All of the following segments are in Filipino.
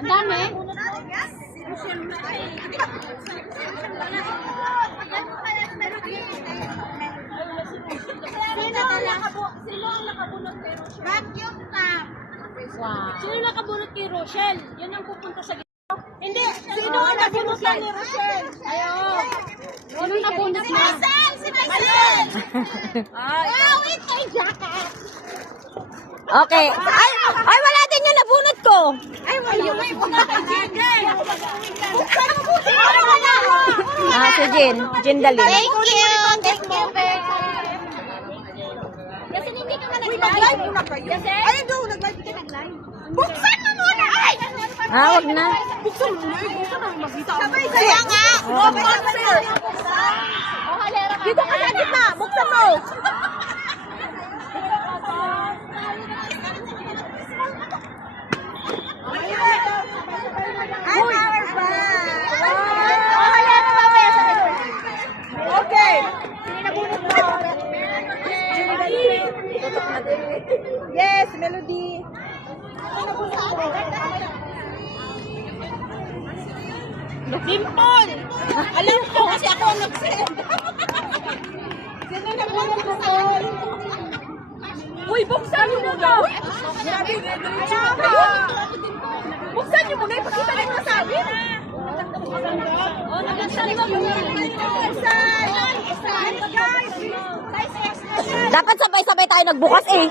Ang dami. Sino ang nakabunot kay Rochelle? Vacuum tap. Wow. Sino nakabunot kay Rochelle? Yan ang pupunta sa gitna. Hindi. Sino ang nabunot ni Rochelle? Ayun. Sino nabunot na? Si Maisel! Wait kay jacket. Okay. Ay, wala din yung nabunot ko. Ay, yung may bunot kay Jigay. Buksan mo po. Si Jen Dalin. Thank you. Thank you very much. Kasi hindi ka man nag-live muna kayo. Ay, doon, nag-live ka nag-live. Buksan mo muna! Ay! Wag na. Buksan mo na, buksan mo makita. Sabay kaya nga! Dito ka sa gitna! Buksan mo! Hi, power bank! Okay! Sinabunod mo! Yes, Melody. Dimple! Alam ko kasi ako ang nag-send. Sino nag-send ko? Uy, buksan niyo muna! Buksan niyo muna! Ipakita niyo na sa amin! Dapat sabay-sabay tayo nagbukas eh.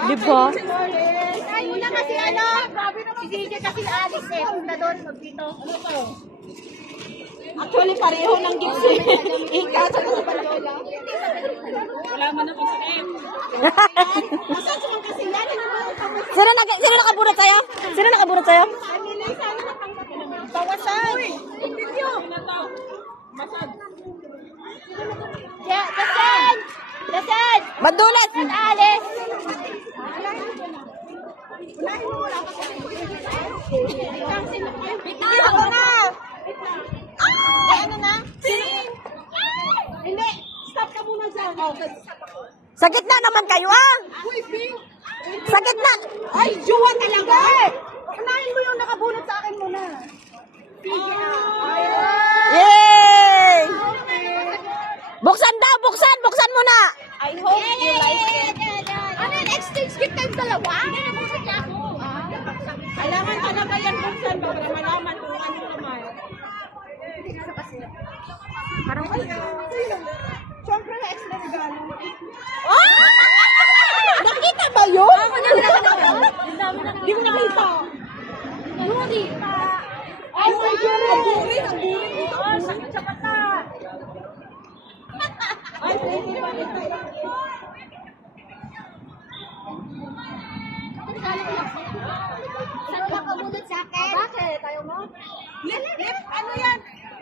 Di ba? Ay, una kasi ano, si DJ kasi Alice eh, punta doon, magdito. Ano to? Actually, pareho ng gifts eh. Ikaw, sa ko pala. Wala man ako sa M. Sino nakabunot sa'yo? Sino nakabunot sa'yo? Bawasan! Yeah, Dasan! Dasan! Madulas! Alice! Bitaw ako na! Ano na? Hindi! Stop ka muna dyan. Sa gitna naman kayo ah! Sa gitna! Ay, juwa talaga! Unahin mo yung nakabunot sa akin muna. Yay! Buksan daw! Buksan! Buksan mo na! I hope you like it. Ano yung exchange gift tayong dalawa? Ano yung buksan niya ako? Kailangan talaga yan buksan para malaman kung ano naman. Parang Siyempre na extra regalo. nakita ba yun? Hindi ko nakita. Yuri. Ay, my God! Ang burin! Ang burin ito! Sakit sa mata. Ay, thank you. Saan ka kabunot sa akin? Bakit? Ayaw mo? Lip, ano yan?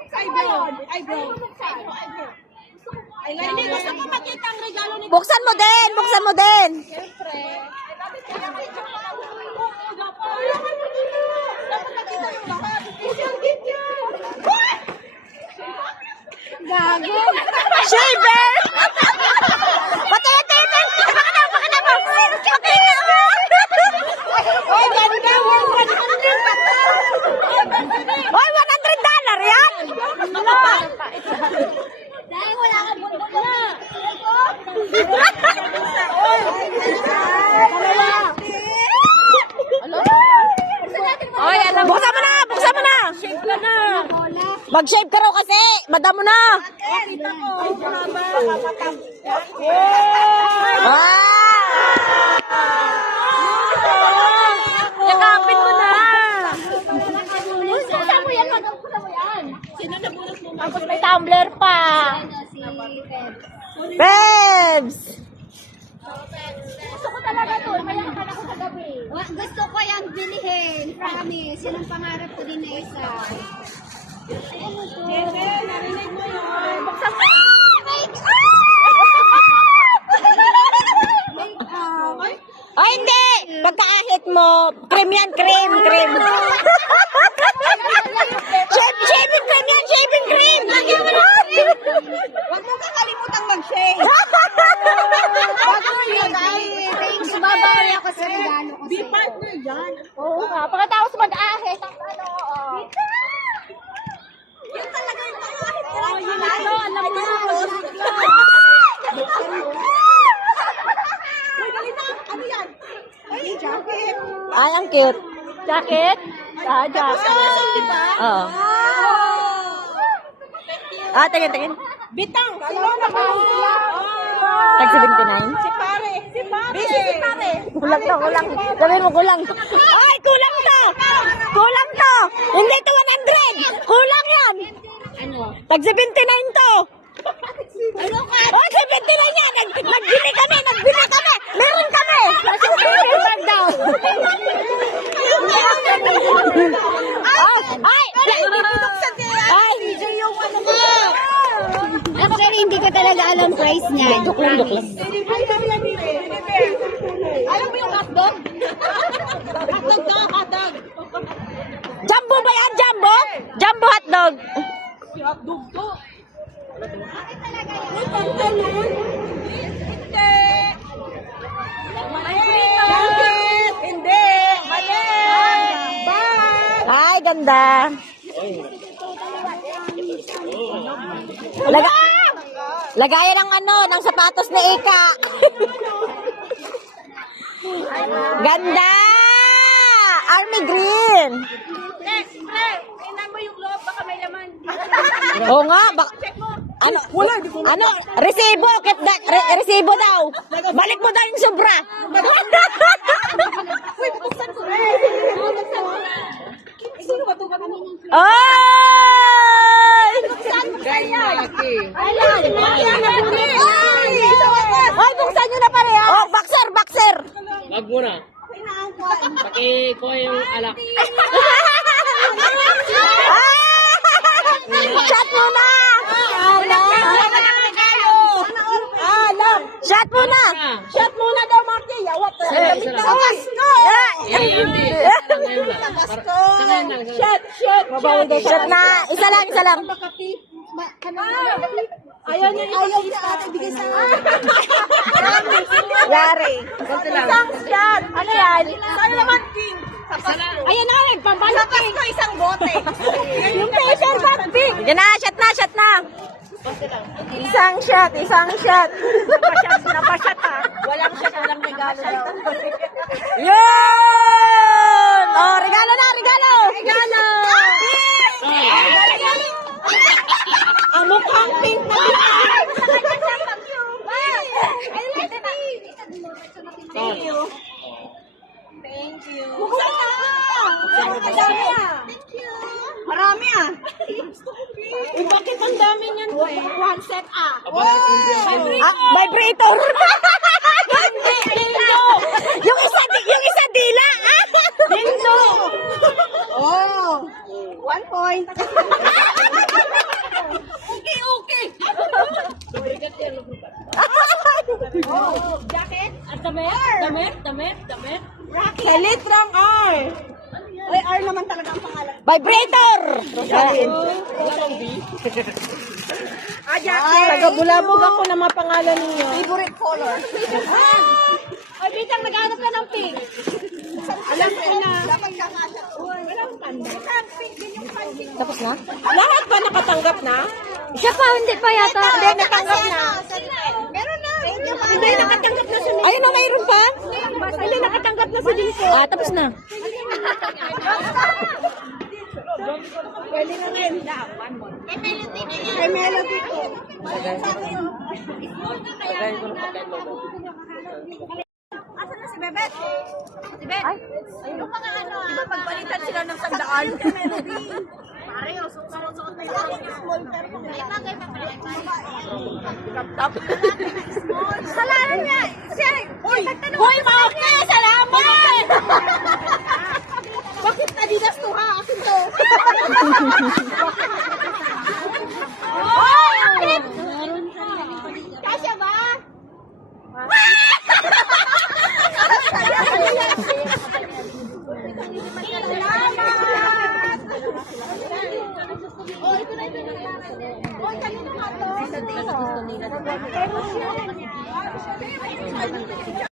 Eyebrow. Eyebrow. I like it. Gusto ko makita ang regalo ni Buksan mo din! Buksan mo din! Siyempre. Gago! Shaver! Patitin! Pakita mo! Pakita mo! Oh, ganda! Hoy, $100 yan! Dahil wala kang bundok na. Oy, alam mo. Buksan mo na! Buksan mo na! shake ka na. Mag-shave ka raw kasi! Madam mo na! Kita ko. Haba, kapatang. Yakapin mo na! Buksan mo yan, buksan mo yan. Sino nabulot mo? Tapos may tumbler pa! Si Fed. Babes! Gusto ko talaga to. Kaya ka na ko sa gabi. Gusto ko yung bilihin. Promise. Yan ang pangarap ko din na isa. Ano to? Jesse, narinig mo yun. Buksan mo. Ay, hindi! Pagka-ahit mo, cream yan, cream! Shaving cream yan, shaving cream! Lagyan mo na! Huwag mo kakalimutan mag-shake. Thanks. Babawi ako sa regalo ko. Be partner yan. Oo nga, pagkatapos mag Cute. Jacket? Ah, jacket. Oo. Ah, tingin. Bitang. Sino nakakuha? Tag 79. Si pare. Busy si pare. Kulang to. Sabihin mo kulang. Ay, kulang to! Hindi to 100! Kulang yan! Tag 79 to! Ano ka? Oh, 79 yan! Nagbili kami! Meron kami! Bag daw! Ay! Ay! Actually, hindi ko talaga alam price niya. Joke lang. Alam mo yung hotdog? Hotdog. Jumbo ba yan? Jumbo? Jumbo hotdog. Si hotdog to. Uy, pantalon? Hindi. Hindi. Mali. Bag. Ay, ganda. Lagayan ng ng sapatos ni Ika. Ganda! Army green. Pre, tingnan mo yung loob, baka may laman. Oo nga, Check mo. resibo, resibo daw. Balik mo daw yung sobra. Uy, buksan ko. Sino ba ito? Ay! Ay, buksan nyo na pare, ha? Oh, boxer. Wag muna. Pakikuha yung alak. Shot muna! Shot muna! Shot muna daw, Marky. Yawat. Shot na! Isa lang. Ayaw niya ibigay sa Yari. isang shot. Ano yan? Saan naman, King? Ayan na rin, pambalot. Sa Pasko, isang bote. Yung pressure bat, big. Yan na, shot na. Isang shot. Napashot ha. Walang shot, walang regalo daw. Yun! Oh, regalo na. Ang mukhang pink na Thank you. Buksan na! Madami ah. Marami ah. Eh, bakit ang dami niyan? One set ah. Vibrator. yung isa dila. Lindo! Oh! 1 point. Okay. Oh, jacket? At damit. Sa litrang R. Oy, R naman talaga ang pangalan. Vibrator. Jacket. Taga-bulabog ako na mga pangalan niyo. Favorite color. Ay, bitang naghanap ka ng pink. Alam ko na. Dapat kakasya. Walang tanda. Pink din yung pink. Tapos na? Lahat ba nakatanggap na? Siya pa, hindi pa yata. Hindi, natanggap na. Meron na. Hindi, nakatanggap na si Ayun na, mayroon pa? Hindi, nakatanggap na si Dito. Ah, tapos na. Pwede na rin. Kay Melody ko. Asan na si Bebet? Si Bebet? Yung mga ano, diba pagpalitan sila ng sandaan? Melody. Pare, suot na yung small pair ko. Salamat niya. Hoy, Marky, salamat!